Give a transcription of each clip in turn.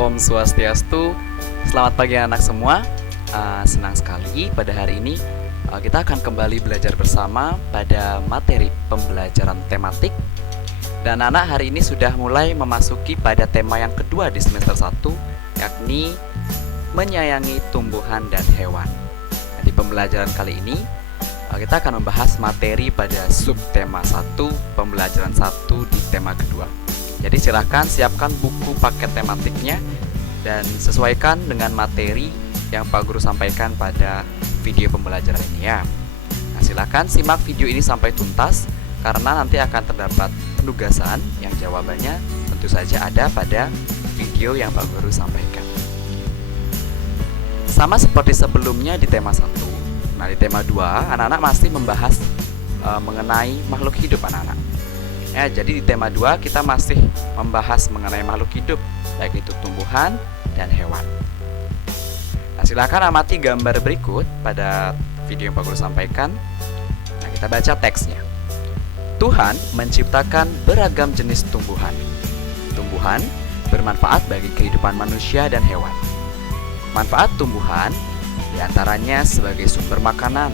Om Swastiastu. Selamat pagi anak semua. Senang sekali pada hari ini kita akan kembali belajar bersama pada materi pembelajaran tematik. Dan anak hari ini sudah mulai memasuki pada tema yang kedua di semester 1, yakni menyayangi tumbuhan dan hewan. Nah, di pembelajaran kali ini kita akan membahas materi pada subtema 1, pembelajaran 1 di tema kedua. Jadi silahkan siapkan buku paket tematiknya dan sesuaikan dengan materi yang Pak Guru sampaikan pada video pembelajaran ini ya. Nah, silahkan simak video ini sampai tuntas karena nanti akan terdapat penugasan yang jawabannya tentu saja ada pada video yang Pak Guru sampaikan. Sama seperti sebelumnya di tema 1. Nah, di tema 2 anak-anak masih membahas mengenai makhluk hidup anak-anak. Ya, jadi di tema 2 kita masih membahas mengenai makhluk hidup, baik itu tumbuhan dan hewan. Nah, silakan amati gambar berikut pada video yang Pak Guru sampaikan. Nah, kita baca teksnya. Tuhan menciptakan beragam jenis tumbuhan. Tumbuhan bermanfaat bagi kehidupan manusia dan hewan. Manfaat tumbuhan diantaranya sebagai sumber makanan,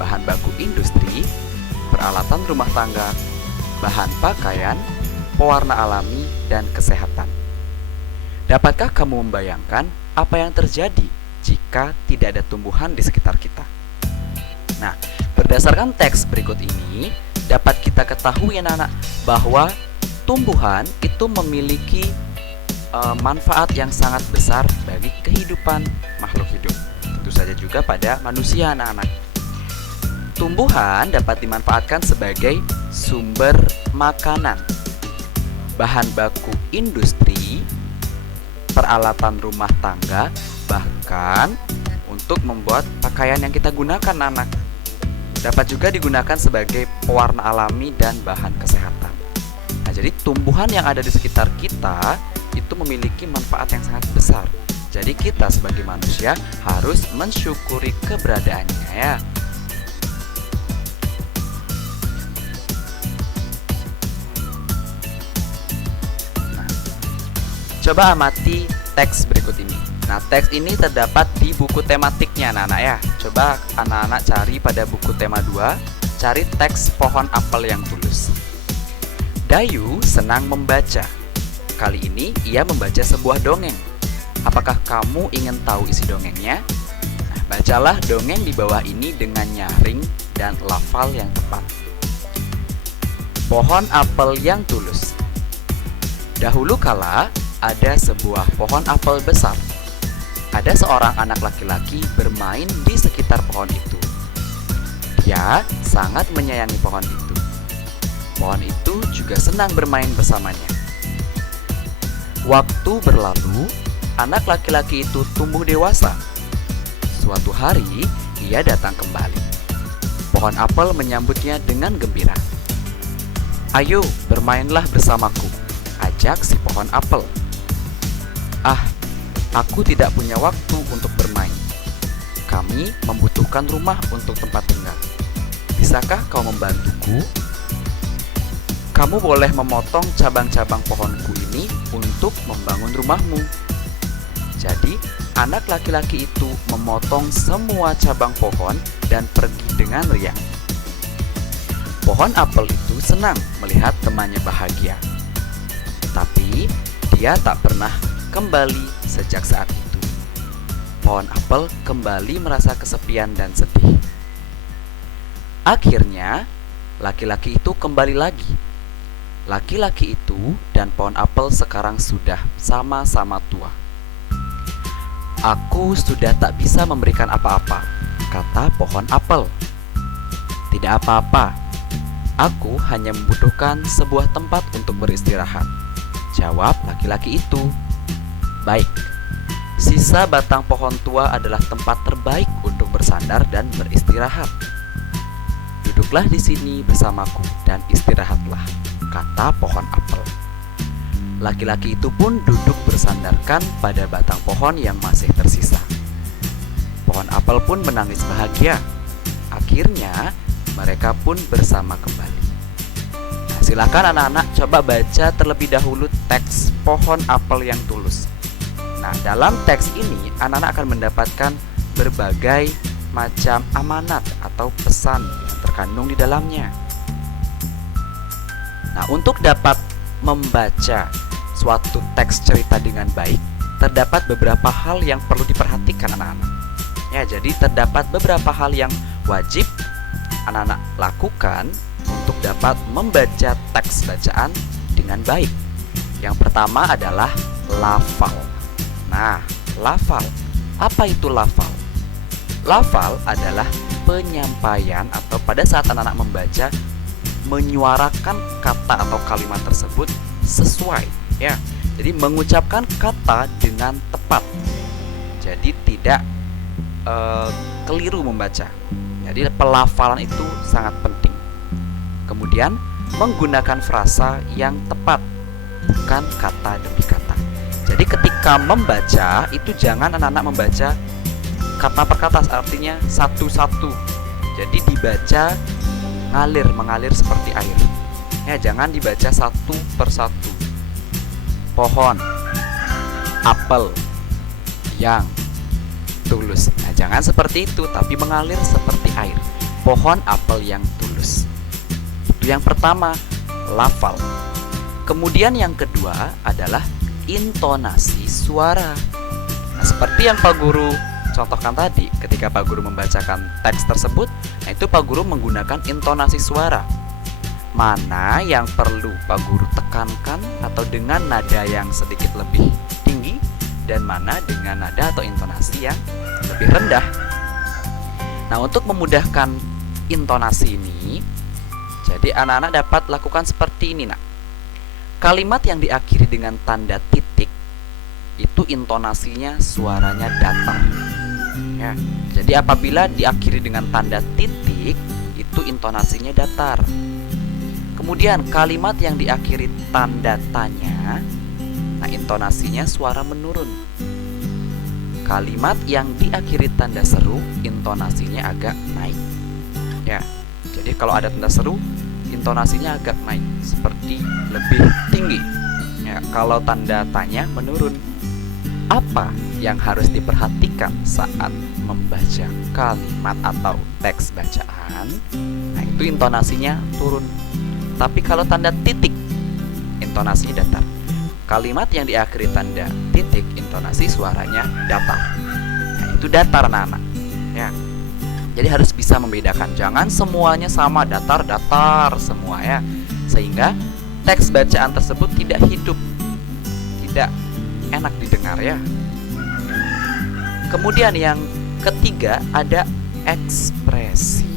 bahan baku industri, peralatan rumah tangga, bahan pakaian, pewarna alami, dan kesehatan. Dapatkah kamu membayangkan apa yang terjadi jika tidak ada tumbuhan di sekitar kita? Nah, berdasarkan teks berikut ini, dapat kita ketahui anak-anak bahwa tumbuhan itu memiliki manfaat yang sangat besar bagi kehidupan makhluk hidup. Tentu saja juga pada manusia anak-anak. Tumbuhan dapat dimanfaatkan sebagai sumber makanan, bahan baku industri, peralatan rumah tangga, bahkan untuk membuat pakaian yang kita gunakan anak. Dapat juga digunakan sebagai pewarna alami dan bahan kesehatan. Nah, jadi tumbuhan yang ada di sekitar kita itu memiliki manfaat yang sangat besar. Jadi kita sebagai manusia harus mensyukuri keberadaannya ya. Coba amati teks berikut ini. Nah, teks ini terdapat di buku tematiknya anak-anak ya. Coba anak-anak cari pada buku tema 2, cari teks pohon apel yang tulus. Dayu senang membaca. Kali ini ia membaca sebuah dongeng. Apakah kamu ingin tahu isi dongengnya? Nah, bacalah dongeng di bawah ini dengan nyaring dan lafal yang tepat. Pohon apel yang tulus. Dahulu kala ada sebuah pohon apel besar. Ada seorang anak laki-laki bermain di sekitar pohon itu. Dia sangat menyayangi pohon itu. Pohon itu juga senang bermain bersamanya. Waktu berlalu, anak laki-laki itu tumbuh dewasa. Suatu hari, ia datang kembali. Pohon apel menyambutnya dengan gembira. "Ayo, bermainlah bersamaku," ajak si pohon apel. "Ah, aku tidak punya waktu untuk bermain. Kami membutuhkan rumah untuk tempat tinggal. Bisakah kau membantuku? Kamu boleh memotong cabang-cabang pohonku ini untuk membangun rumahmu." Jadi, anak laki-laki itu memotong semua cabang pohon dan pergi dengan riang. Pohon apel itu senang melihat temannya bahagia. Tapi, dia tak pernah kembali sejak saat itu. Pohon apel kembali merasa kesepian dan sedih. Akhirnya, laki-laki itu kembali lagi. Laki-laki itu dan pohon apel sekarang sudah sama-sama tua. "Aku sudah tak bisa memberikan apa-apa," kata pohon apel. "Tidak apa-apa, aku hanya membutuhkan sebuah tempat untuk beristirahat," jawab laki-laki itu. "Baik, sisa batang pohon tua adalah tempat terbaik untuk bersandar dan beristirahat. Duduklah di sini bersamaku dan istirahatlah," kata pohon apel. Laki-laki itu pun duduk bersandarkan pada batang pohon yang masih tersisa. Pohon apel pun menangis bahagia. Akhirnya, mereka pun bersama kembali. Nah, silakan anak-anak coba baca terlebih dahulu teks pohon apel yang tulus. Nah, dalam teks ini anak-anak akan mendapatkan berbagai macam amanat atau pesan yang terkandung di dalamnya. Nah, untuk dapat membaca suatu teks cerita dengan baik, terdapat beberapa hal yang perlu diperhatikan anak-anak. Ya, jadi terdapat beberapa hal yang wajib anak-anak lakukan untuk dapat membaca teks bacaan dengan baik. Yang pertama adalah lafal. Nah, lafal. Apa itu lafal? Lafal adalah penyampaian atau pada saat anak-anak membaca, menyuarakan kata atau kalimat tersebut sesuai, ya. Jadi mengucapkan kata dengan tepat. Jadi tidak keliru membaca. Jadi pelafalan itu sangat penting. Kemudian menggunakan frasa yang tepat, bukan kata demi kata. Jadi ketika membaca itu jangan anak-anak membaca kata per kata, artinya satu-satu. Jadi dibaca mengalir seperti air. Ya, jangan dibaca satu per satu. Pohon, apel, yang, tulus. Nah, jangan seperti itu, tapi mengalir seperti air. Pohon, apel, yang, tulus. Itu yang pertama, lafal. Kemudian yang kedua adalah intonasi suara. Nah, seperti yang Pak Guru contohkan tadi, ketika Pak Guru membacakan teks tersebut, nah itu Pak Guru menggunakan intonasi suara. Mana yang perlu Pak Guru tekankan atau dengan nada yang sedikit lebih tinggi, dan mana dengan nada atau intonasi yang lebih rendah. Nah, untuk memudahkan intonasi ini, jadi anak-anak dapat lakukan seperti ini. Nah, kalimat yang diakhiri dengan tanda titik itu intonasinya suaranya datar. Ya, jadi apabila diakhiri dengan tanda titik itu intonasinya datar. Kemudian kalimat yang diakhiri tanda tanya, nah intonasinya suara menurun. Kalimat yang diakhiri tanda seru, intonasinya agak naik. Ya, jadi kalau ada tanda seru, intonasinya agak naik, seperti lebih tinggi. Ya, kalau tanda tanya menurun. Apa yang harus diperhatikan saat membaca kalimat atau teks bacaan? Nah, itu intonasinya turun. Tapi kalau tanda titik, intonasinya datar. Kalimat yang diakhiri tanda titik, intonasi suaranya datar. Nah, itu datar anak-anak. Ya. Jadi harus bisa membedakan. Jangan semuanya sama, datar-datar semua ya. Sehingga teks bacaan tersebut tidak hidup, tidak enak didengar ya. Kemudian yang ketiga ada ekspresi.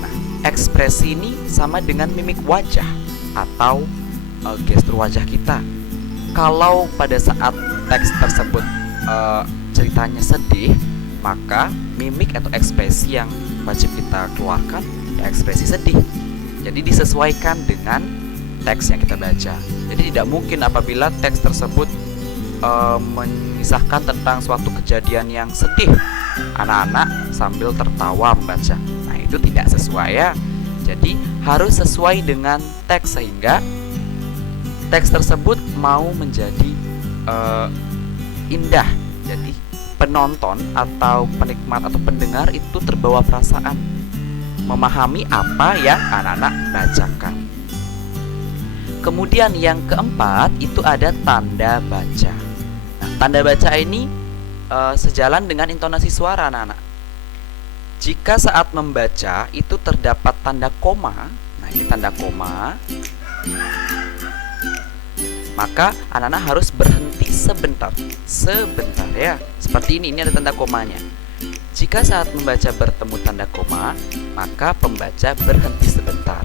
Nah, ekspresi ini sama dengan mimik wajah atau gestur wajah kita. Kalau pada saat teks tersebut ceritanya sedih, maka mimik atau ekspresi yang wajib kita keluarkan ya ekspresi sedih. Jadi disesuaikan dengan teks yang kita baca. Jadi tidak mungkin apabila teks tersebut mengisahkan tentang suatu kejadian yang sedih, anak-anak sambil tertawa membaca. Nah, itu tidak sesuai ya. Jadi harus sesuai dengan teks sehingga teks tersebut mau menjadi indah. Jadi penonton atau penikmat atau pendengar itu terbawa perasaan, memahami apa yang anak-anak bacakan. Kemudian yang keempat itu ada tanda baca. Nah, tanda baca ini sejalan dengan intonasi suara anak-anak. Jika saat membaca itu terdapat tanda koma, nah ini tanda koma, maka anak-anak harus berhenti sebentar ya. Seperti ini ada tanda komanya. Jika saat membaca bertemu tanda koma, maka pembaca berhenti sebentar,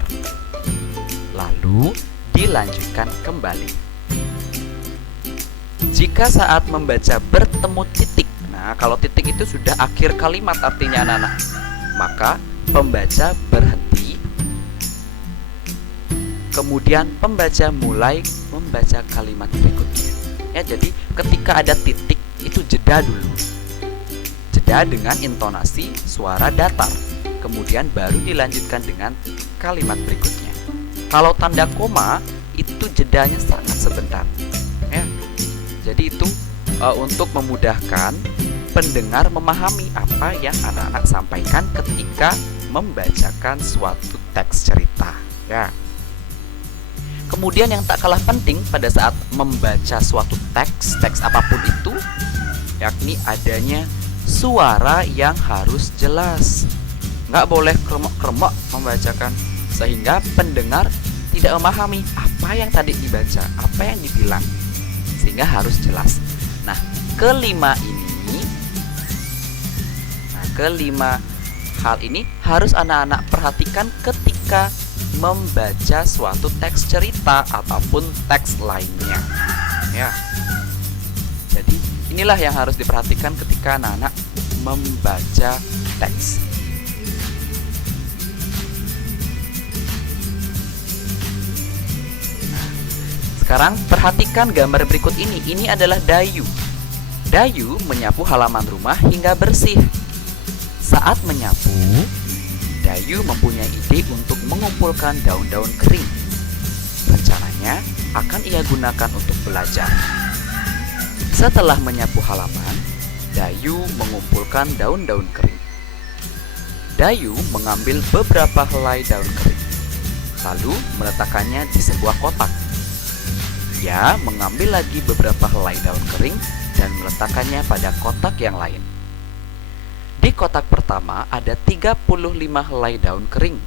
lalu dilanjutkan kembali. Jika saat membaca bertemu titik, nah kalau titik itu sudah akhir kalimat artinya anak-anak, maka pembaca berhenti. Kemudian pembaca mulai membaca kalimat berikutnya. Ya, jadi ketika ada titik itu jeda dulu. Jeda dengan intonasi suara datar. Kemudian baru dilanjutkan dengan kalimat berikutnya. Kalau tanda koma itu jedanya sangat sebentar. Ya. Jadi itu untuk memudahkan pendengar memahami apa yang anak-anak sampaikan ketika membacakan suatu teks cerita, ya. Kemudian yang tak kalah penting pada saat membaca suatu teks apapun itu, yakni adanya suara yang harus jelas. Nggak boleh kremok-kremok membacakan, sehingga pendengar tidak memahami apa yang tadi dibaca, apa yang dibilang, sehingga harus jelas. Nah, kelima hal ini harus anak-anak perhatikan ketika membaca suatu teks cerita ataupun teks lainnya, ya. Jadi inilah yang harus diperhatikan ketika anak-anak membaca teks. Nah, sekarang perhatikan gambar berikut ini. Ini adalah Dayu. Dayu menyapu halaman rumah hingga bersih. Saat menyapu, Dayu mempunyai ide untuk mengumpulkan daun-daun kering. Rencananya akan ia gunakan untuk belajar. Setelah menyapu halaman, Dayu mengumpulkan daun-daun kering. Dayu mengambil beberapa helai daun kering, lalu meletakkannya di sebuah kotak. Ia mengambil lagi beberapa helai daun kering dan meletakkannya pada kotak yang lain. Di kotak pertama ada 35 helai daun kering,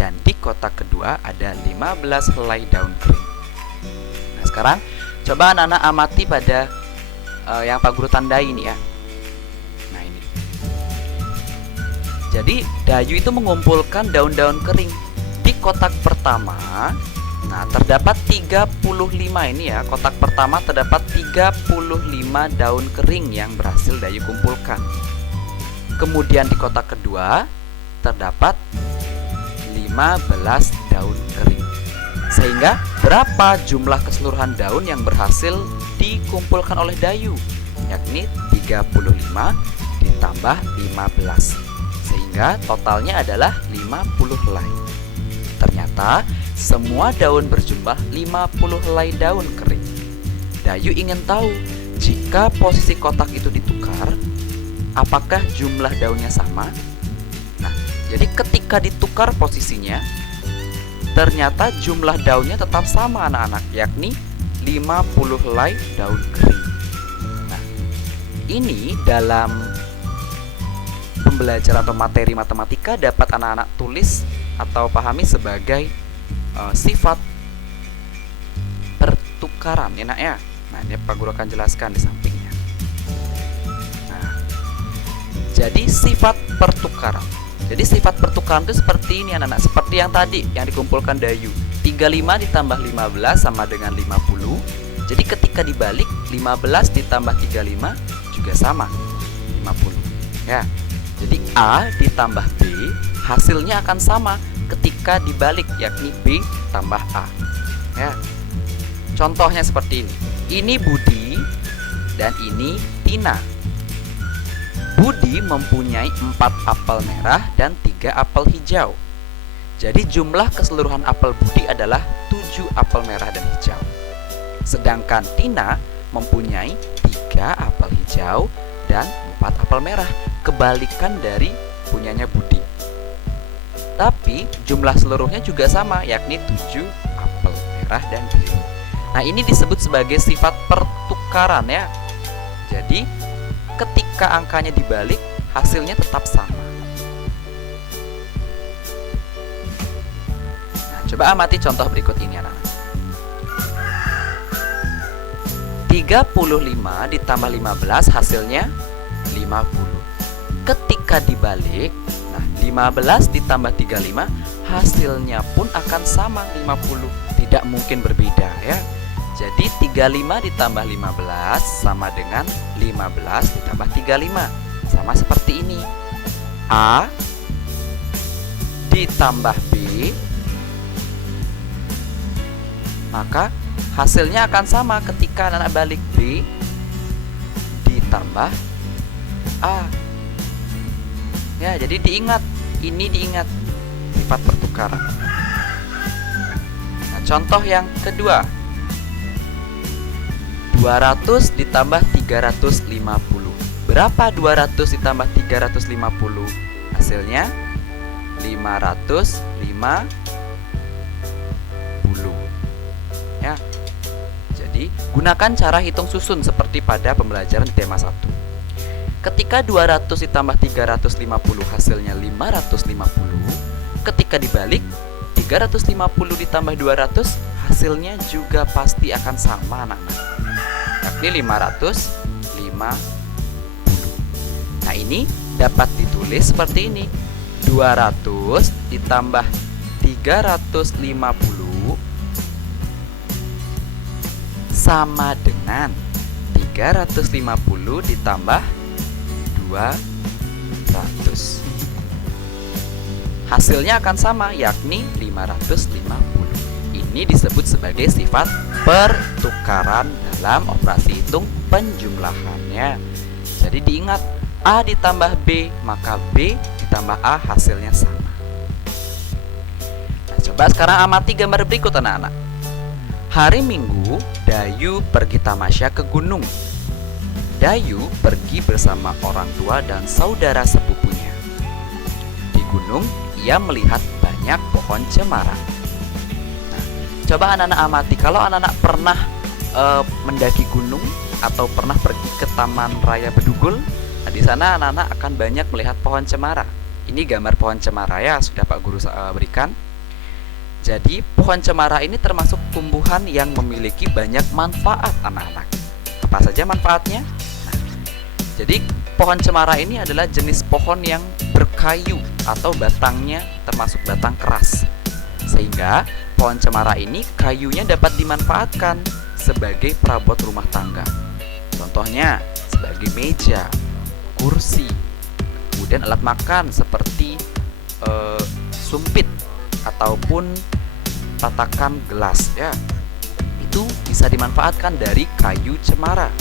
dan di kotak kedua ada 15 helai daun kering. Nah, sekarang coba anak-anak amati pada yang Pak Guru tandai ini, ya. Nah, ini. Jadi Dayu itu mengumpulkan daun-daun kering. Di kotak pertama, nah, terdapat 35 ini, ya. Kotak pertama terdapat 35 daun kering yang berhasil Dayu kumpulkan. Kemudian di kotak kedua terdapat 15 daun kering. Sehingga berapa jumlah keseluruhan daun yang berhasil dikumpulkan oleh Dayu? Yakni 35 ditambah 15. Sehingga totalnya adalah 50 helai. Ternyata semua daun berjumlah 50 helai daun kering. Dayu ingin tahu, jika posisi kotak itu ditukar, apakah jumlah daunnya sama? Nah, jadi ketika ditukar posisinya, ternyata jumlah daunnya tetap sama anak-anak, yakni 50 helai daun kering. Nah, ini dalam pembelajaran atau materi matematika dapat anak-anak tulis atau pahami sebagai sifat pertukaran, ya nak, ya. Nah, ini Pak Guru akan jelaskan di sampingnya. Jadi sifat pertukaran. Jadi sifat pertukaran itu seperti ini anak-anak, seperti yang tadi yang dikumpulkan Dayu. 35 ditambah 15 sama dengan 50. Jadi ketika dibalik 15 ditambah 35 juga sama 50. Ya. Jadi A ditambah B hasilnya akan sama ketika dibalik, yakni B tambah A. Ya. Contohnya seperti ini. Ini Budi dan ini Tina. Budi mempunyai 4 apel merah dan 3 apel hijau. Jadi jumlah keseluruhan apel Budi adalah 7 apel merah dan hijau. Sedangkan Tina mempunyai 3 apel hijau dan 4 apel merah. Kebalikan dari punyanya Budi. Tapi jumlah seluruhnya juga sama, yakni 7 apel merah dan biru. Nah, ini disebut sebagai sifat pertukaran, ya. Jadi ketika angkanya dibalik, hasilnya tetap sama. Nah, coba amati contoh berikut ini, anak-anak. 35 ditambah 15 hasilnya 50. Ketika dibalik, nah 15 ditambah 35 hasilnya pun akan sama 50. Tidak mungkin berbeda, ya. Jadi 35 ditambah 15 sama dengan 15 ditambah 35. Sama seperti ini. A ditambah B, maka hasilnya akan sama ketika anak balik. B ditambah A. Ya, jadi diingat, ini diingat sifat pertukaran. Nah, contoh yang kedua. 200 ditambah 350. Berapa 200 ditambah 350? Hasilnya 550. Ya. Jadi, gunakan cara hitung susun seperti pada pembelajaran di tema 1. Ketika 200 ditambah 350 hasilnya 550, ketika dibalik 350 ditambah 200 hasilnya juga pasti akan sama, anak-anak, yakni 550. Nah, ini dapat ditulis seperti ini. 200 ditambah 350 sama dengan 350 ditambah 200. Hasilnya akan sama, yakni 550. Ini disebut sebagai sifat pertukaran dalam operasi hitung penjumlahannya. Jadi diingat, A ditambah B, maka B ditambah A hasilnya sama. Nah, coba sekarang amati gambar berikut, anak-anak. Hari Minggu, Dayu pergi tamasya ke gunung. Dayu pergi bersama orang tua dan saudara sepupunya. Di gunung, ia melihat banyak pohon cemara. Nah, coba anak-anak amati, kalau anak-anak pernah mendaki gunung atau pernah pergi ke Taman Raya Bedugul, nah, di sana anak-anak akan banyak melihat pohon cemara. Ini gambar pohon cemara ya, sudah Pak Guru berikan. Jadi pohon cemara ini termasuk tumbuhan yang memiliki banyak manfaat, anak-anak. Apa saja manfaatnya? Nah, jadi pohon cemara ini adalah jenis pohon yang berkayu atau batangnya termasuk batang keras. Sehingga pohon cemara ini kayunya dapat dimanfaatkan sebagai perabot rumah tangga. Contohnya sebagai meja, kursi, kemudian alat makan seperti sumpit ataupun tatakan gelas ya. Itu bisa dimanfaatkan dari kayu cemara.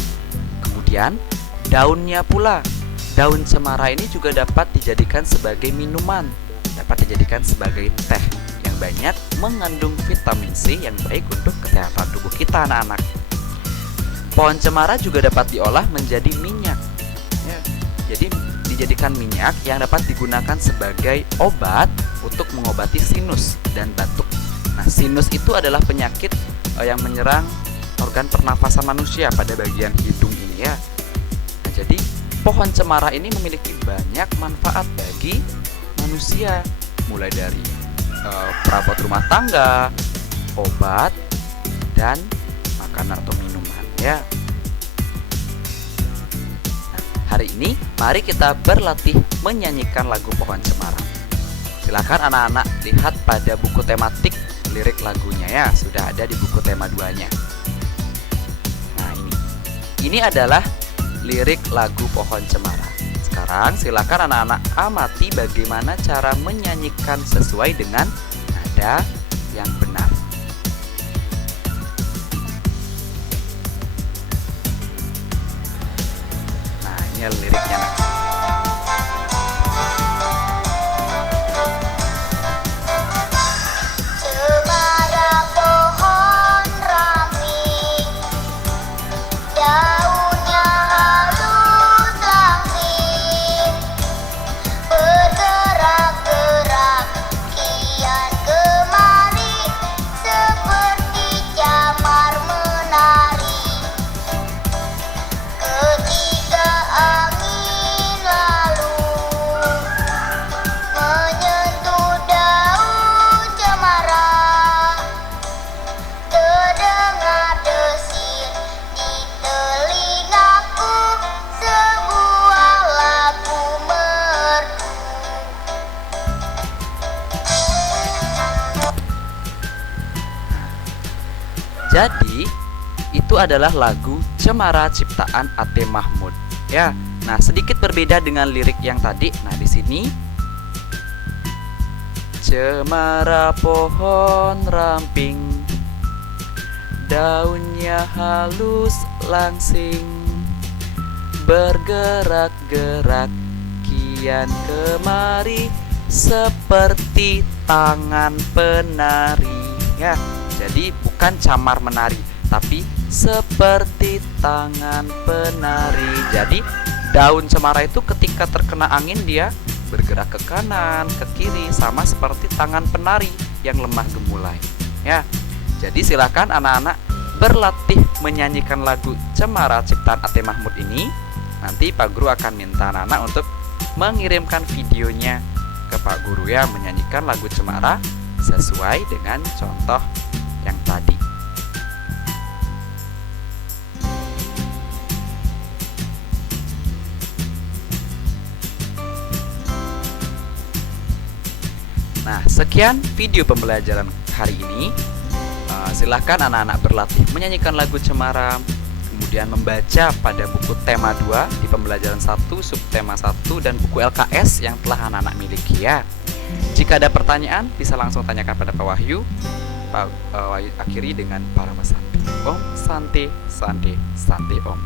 Kemudian daunnya pula. Daun cemara ini juga dapat dijadikan sebagai minuman, dapat dijadikan sebagai teh yang banyak mengandung vitamin C yang baik untuk kesehatan tubuh kita, anak-anak. Pohon cemara juga dapat diolah menjadi minyak ya. Jadi dijadikan minyak yang dapat digunakan sebagai obat untuk mengobati sinus dan batuk. Nah, sinus itu adalah penyakit yang menyerang organ pernafasan manusia pada bagian hidung ini ya. Nah, jadi pohon cemara ini memiliki banyak manfaat bagi manusia, mulai dari perabot rumah tangga, obat, dan makanan atau minuman ya. Nah, hari ini mari kita berlatih menyanyikan lagu Pohon Cemara. Silakan anak-anak lihat pada buku tematik lirik lagunya ya, sudah ada di buku tema 2-nya. Nah, ini adalah lirik lagu Pohon Cemara. Sekarang silakan anak-anak amati bagaimana cara menyanyikan sesuai dengan nada yang benar. Nah, ini liriknya. Jadi itu adalah lagu Cemara ciptaan A.T. Mahmud ya. Nah, sedikit berbeda dengan lirik yang tadi. Nah, di sini cemara pohon ramping, daunnya halus langsing, bergerak-gerak kian kemari seperti tangan penari ya. Jadi bukan camar menari, tapi seperti tangan penari. Jadi daun cemara itu ketika terkena angin dia bergerak ke kanan, ke kiri, sama seperti tangan penari yang lemah gemulai. Ya, jadi silakan anak-anak berlatih menyanyikan lagu Cemara ciptaan Ate Mahmud ini. Nanti Pak Guru akan minta anak-anak untuk mengirimkan videonya ke Pak Guru ya, menyanyikan lagu Cemara sesuai dengan contoh yang tadi. Nah, sekian video pembelajaran hari ini. Silahkan anak-anak berlatih menyanyikan lagu Cemara, kemudian membaca pada buku tema 2 di pembelajaran 1, subtema 1, dan buku LKS yang telah anak-anak miliki ya. Jika ada pertanyaan, bisa langsung tanyakan pada Pak Wahyu. Pak Wahyu akhiri dengan para Santi. Om Santi, Santi, Santi Om.